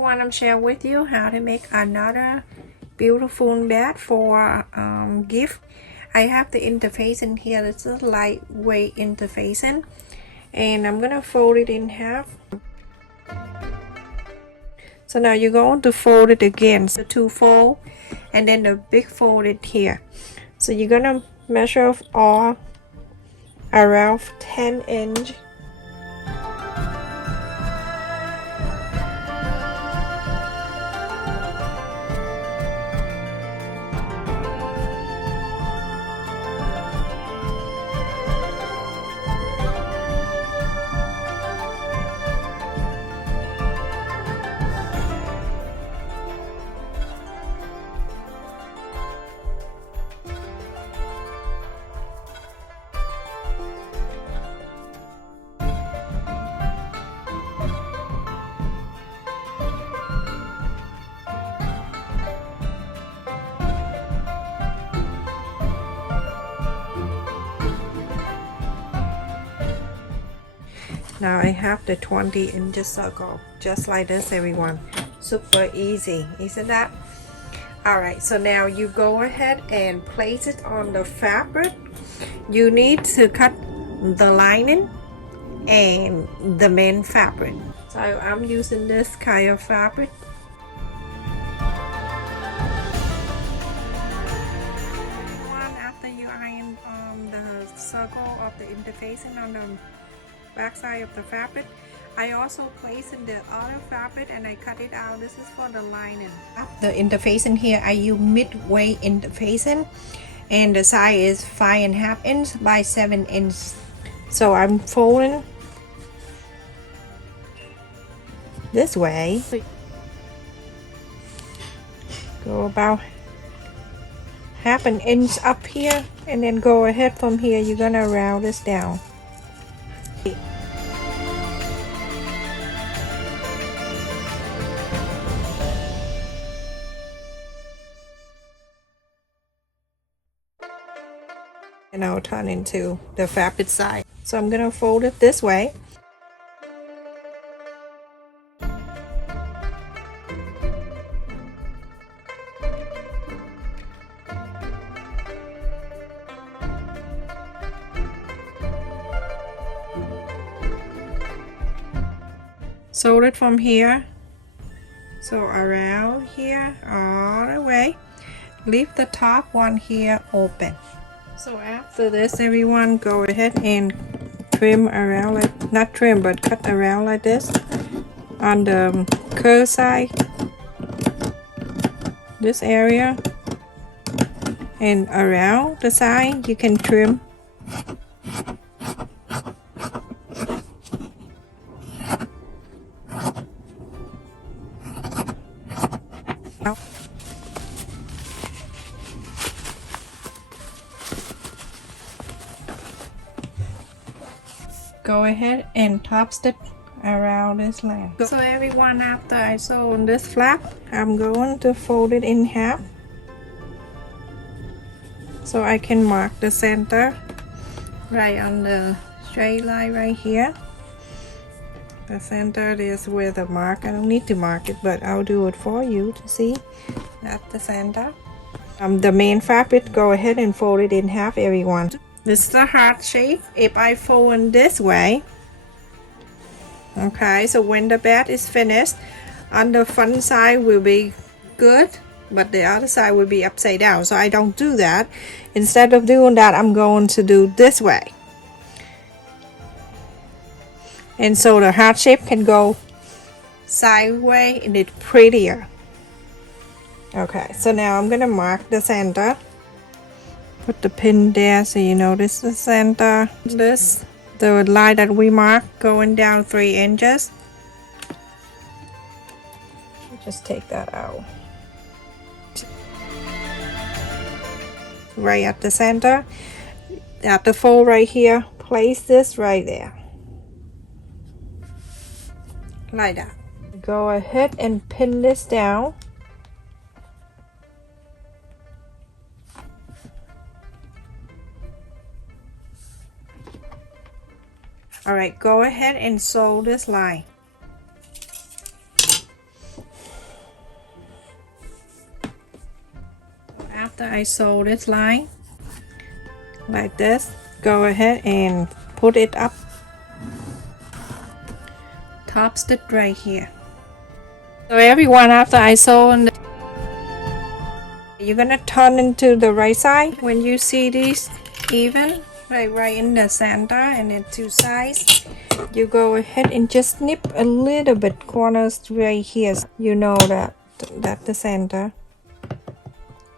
everyone, I'm sharing with you how to make another beautiful bed for gift. I have the interfacing here. It's a lightweight interfacing, and I'm gonna fold it in half. So now you're going to fold it again, so two fold and then the big fold it here. So you're gonna measure all around 10 inch. Now I have the 20 inch circle, just like this, everyone. Super easy, isn't that? Alright, so now you go ahead and place it on the fabric. You need to cut the lining and the main fabric. So I'm using this kind of fabric. After you iron the circle of the interfacing on the back side of the fabric, I also place in the other fabric and I cut it out. This is for the lining. The interfacing here, I use midweight interfacing, and the size is 5.5 inch by 7 inch. So I'm folding this way, go about 1/2 inch up here, and then go ahead from here. You're gonna round this down. And I'll turn into the fabric side. So I'm gonna fold it this way. Fold it from here, so around here all the way. Leave the top one here open. So after this, everyone, go ahead and trim around, like, not trim but cut around like this on the curve side, this area, and around the side you can trim. Go ahead and top stitch around this line. So everyone, after I sew on this flap, I'm going to fold it in half so I can mark the center right on the straight line right here. The center is where the mark, I don't need to mark it, but I'll do it for you to see. That's the center. The main fabric, go ahead and fold it in half, everyone. This is the heart shape. If I fold in this way, okay, so when the bed is finished, on the front side will be good, but the other side will be upside down. So I don't do that. Instead of doing that, I'm going to do this way. And so the heart shape can go sideways and it's prettier. Okay, so now I'm gonna mark the center. Put the pin there so you know this is the center. This, the line that we marked, going down 3 inches. Just take that out. Right at the center. At the fold right here, place this right there. Like that. Go ahead and pin this down. Alright, go ahead and sew this line. after I sew this line like this, go ahead and put it up top stitch right here. So everyone, after I sew on the, you're gonna turn into the right side. When you see these even right in the center and the two sides, you go ahead and just snip a little bit corners right here. You know that's the center,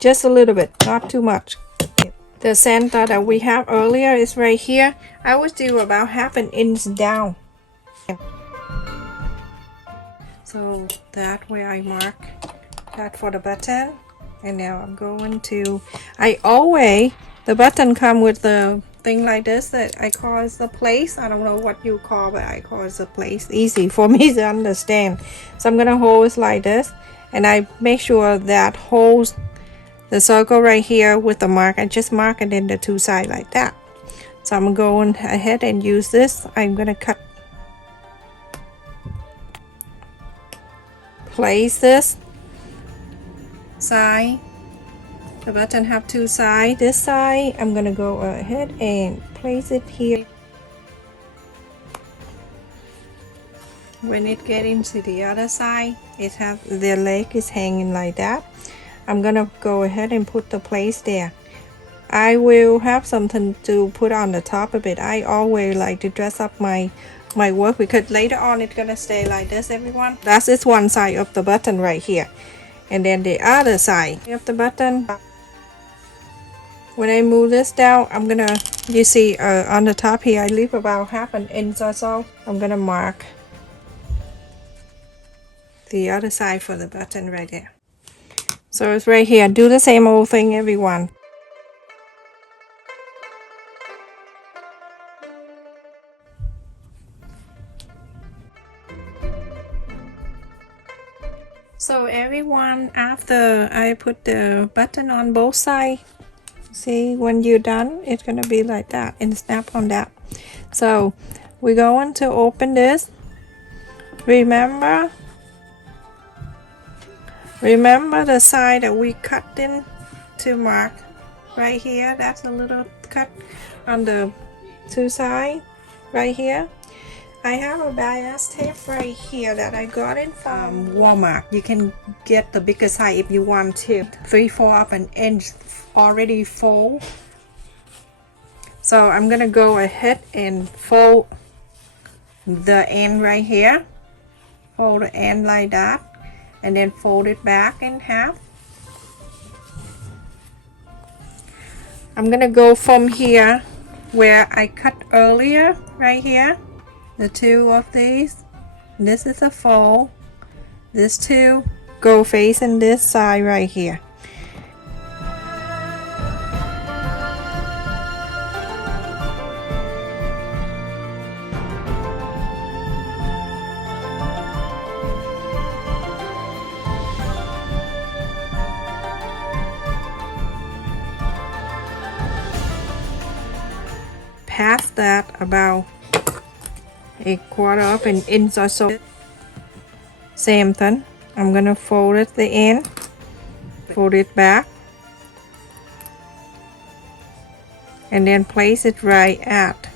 just a little bit, not too much. The center that we have earlier is right here. I would do about half an inch down. So that way I mark that for the button. And now I'm going to, the button come with the thing like this that I call it the place. I don't know what you call, but I call it the place. Easy for me to understand. So I'm gonna hold it like this, and I make sure that holds the circle right here with the mark. I just mark it in the two sides like that. So I'm going ahead and use this. I'm gonna place this side. The button have two sides. This side I'm gonna go ahead and place it here. When it get into the other side, it have the leg is hanging like that. I'm gonna go ahead and put the place there. I will have something to put on the top of it. I always like to dress up my work because later on it's gonna stay like this, everyone. That's this one side of the button right here, and then the other side of the button. When I move this down, I'm gonna, you see on the top here I leave about half an inch or so. I'm gonna mark the other side for the button right there. So it's right here. Do the same old thing, everyone. So everyone, after I put the button on both sides, see, when you're done, it's gonna be like that and snap on that. So we're going to open this. Remember the side that we cut in to mark right here. That's a little cut on the two sides right here. I have a bias tape right here that I got it from Walmart. You can get the bigger size if you want to. 3/4 of an inch already fold. So I'm gonna go ahead and fold the end right here. Fold the end like that, and then fold it back in half. I'm gonna go from here where I cut earlier, right here. The two of these, this is a fold, this two go facing this side right here. Past that about a quarter of an inch or so. Same thing. I'm gonna fold it the end, fold it back, and then place it right at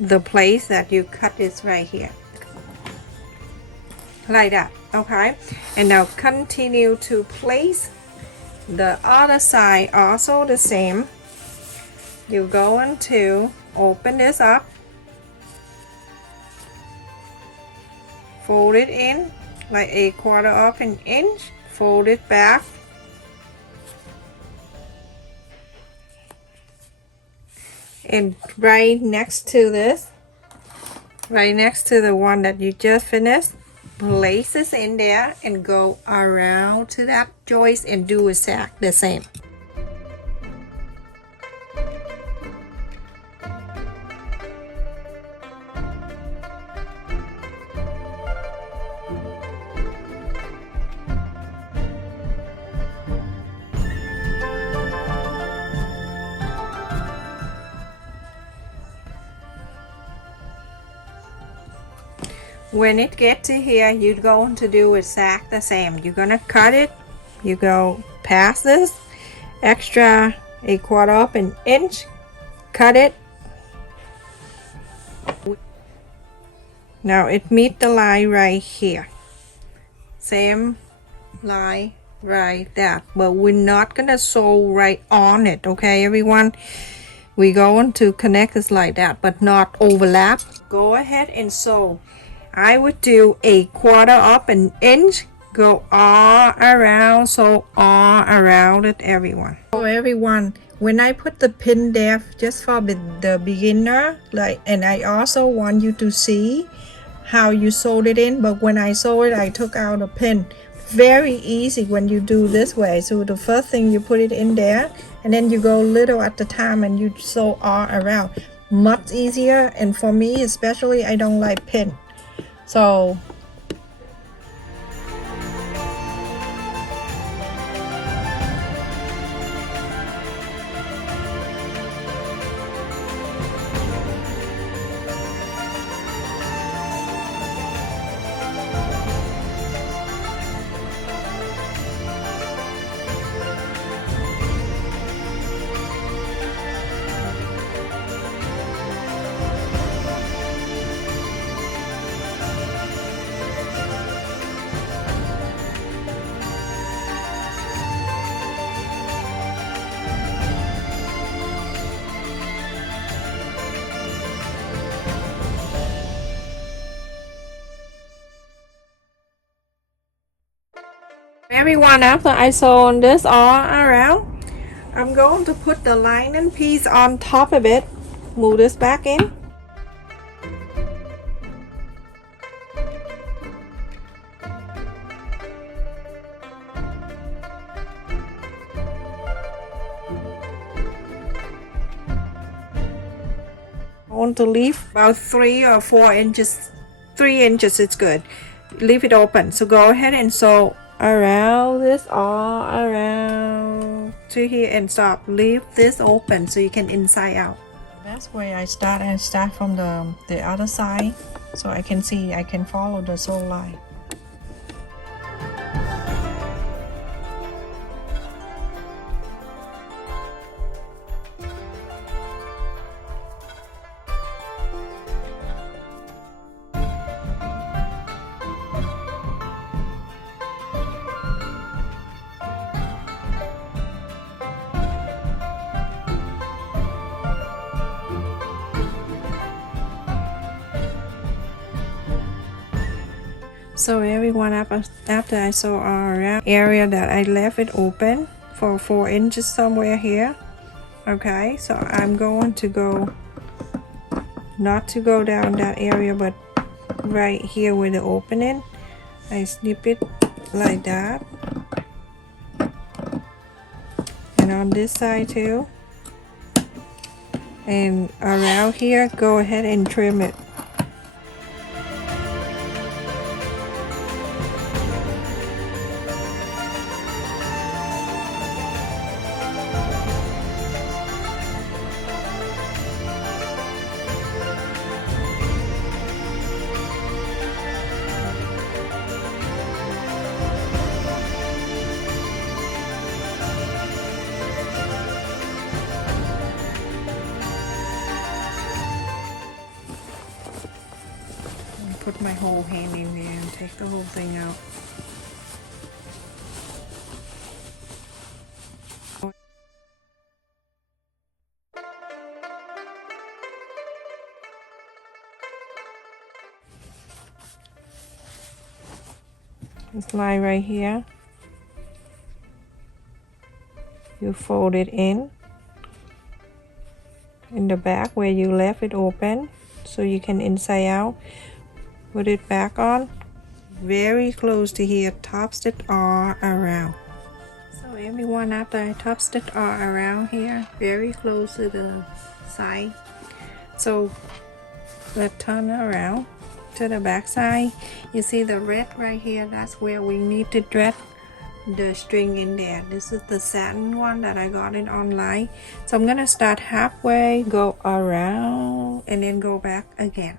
the place that you cut is right here, like that. Okay, and now continue to place the other side also the same. You're going to open this up, fold it in like a quarter of an inch, fold it back, and right next to this, right next to the one that you just finished, place this in there and go around to that joist and do exactly the same. When it gets to here, you're going to do exactly the same. You're gonna cut it, you go past this, extra a 1/4 of an inch, cut it. Now it meet the line right here, same line right there, but we're not gonna sew right on it, okay everyone? We're going to connect this like that but not overlap. Go ahead and sew. I would do a 1/4 of an inch, go all around, sew all around it, everyone. So everyone, when I put the pin there, just for the beginner, like, and I also want you to see how you sewed it in, but when I sew it, I took out a pin. Very easy when you do this way. So the first thing, you put it in there, and then you go little at the time and you sew all around. Much easier, and for me especially, I don't like pin. So everyone, after I sew on this all around, I'm going to put the lining piece on top of it. Move this back in. I want to leave about 3 or 4 inches. 3 inches is good. Leave it open. So go ahead and sew around this, all around to here, and stop. Leave this open so you can inside out. That's where I start from the other side, so I can see, I can follow the sew line. So everyone, after I sew around area that I left it open for 4 inches somewhere here, okay, so I'm going to go, not to go down that area, but right here with the opening, I snip it like that, and on this side too, and around here, go ahead and trim it. Put my whole hand in there and take the whole thing out. This line right here, you fold it in the back where you left it open, so you can inside out. Put it back on, very close to here, top stitch all around. So everyone, after I top stitch all around here, very close to the side, so let's turn around to the back side. You see the red right here, that's where we need to thread the string in there. This is the satin one that I got it online. So I'm gonna start halfway, go around, and then go back again.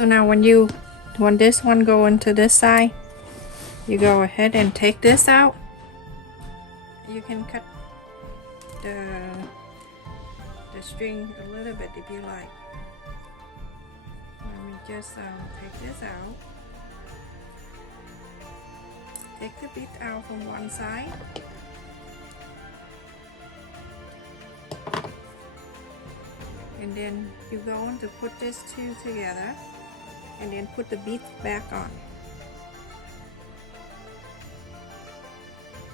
So now when this one go into this side, you go ahead and take this out. You can cut the string a little bit if you like. Let me just take this out. Take the bit out from one side. And then you're going to put these two together and then put the bead back on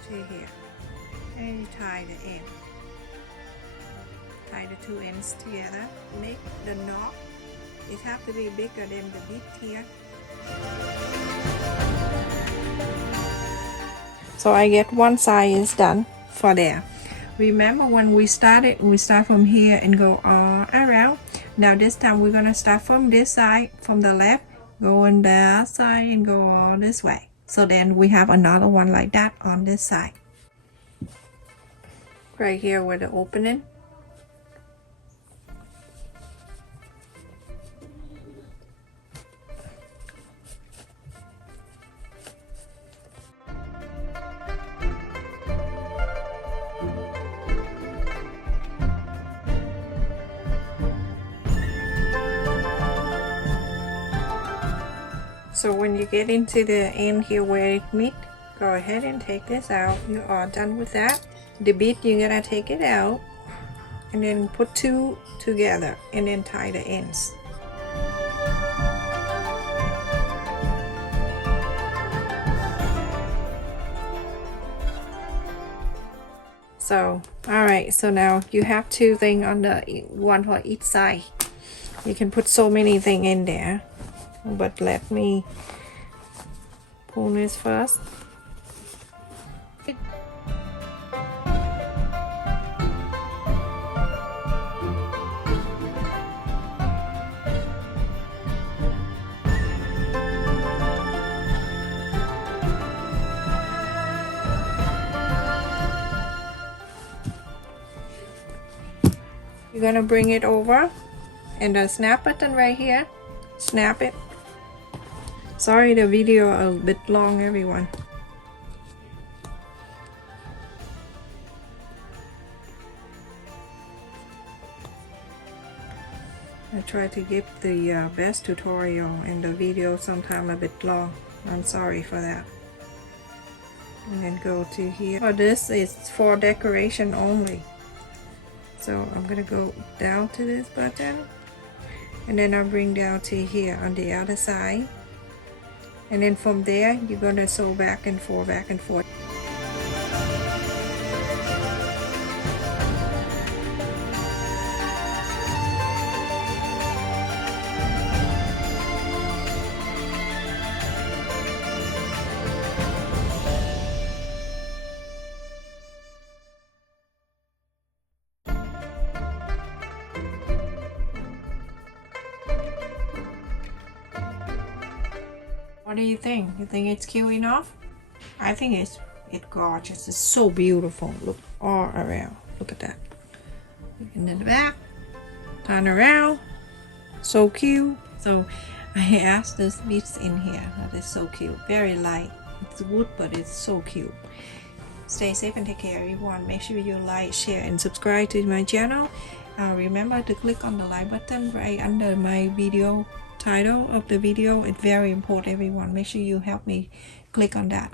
to here, and you tie the end. Tie the two ends together. Make the knot. It have to be bigger than the bead here. So I get one side is done for there. Remember when we start from here and go all around. Now this time we're gonna start from this side, from the left, go on that side and go all this way. So then we have another one like that on this side. Right here where the opening. So when you get into the end here where it meet, go ahead and take this out. You are done with that. The bead, you're gonna take it out and then put two together and then tie the ends. So alright, so now you have two things on the one for each side. You can put so many things in there, but let me pull this first. You're gonna bring it over and the snap button right here, snap it. Sorry the video a bit long, everyone. I try to give the best tutorial and the video sometimes a bit long. I'm sorry for that. And then go to here. Oh, this is for decoration only. So I'm gonna go down to this button and then I'll bring down to here on the other side, and then from there you're gonna sew back and forth, back and forth. What do you think? You think it's cute enough? I think it's gorgeous. It's so beautiful. Look all around. Look at that. And in the back, turn around. So cute. So I asked this beads in here. That is so cute. Very light. It's wood, but it's so cute. Stay safe and take care, everyone. Make sure you like, share, and subscribe to my channel. Remember to click on the like button right under my video title of the video. It's very important, everyone. Make sure you help me click on that.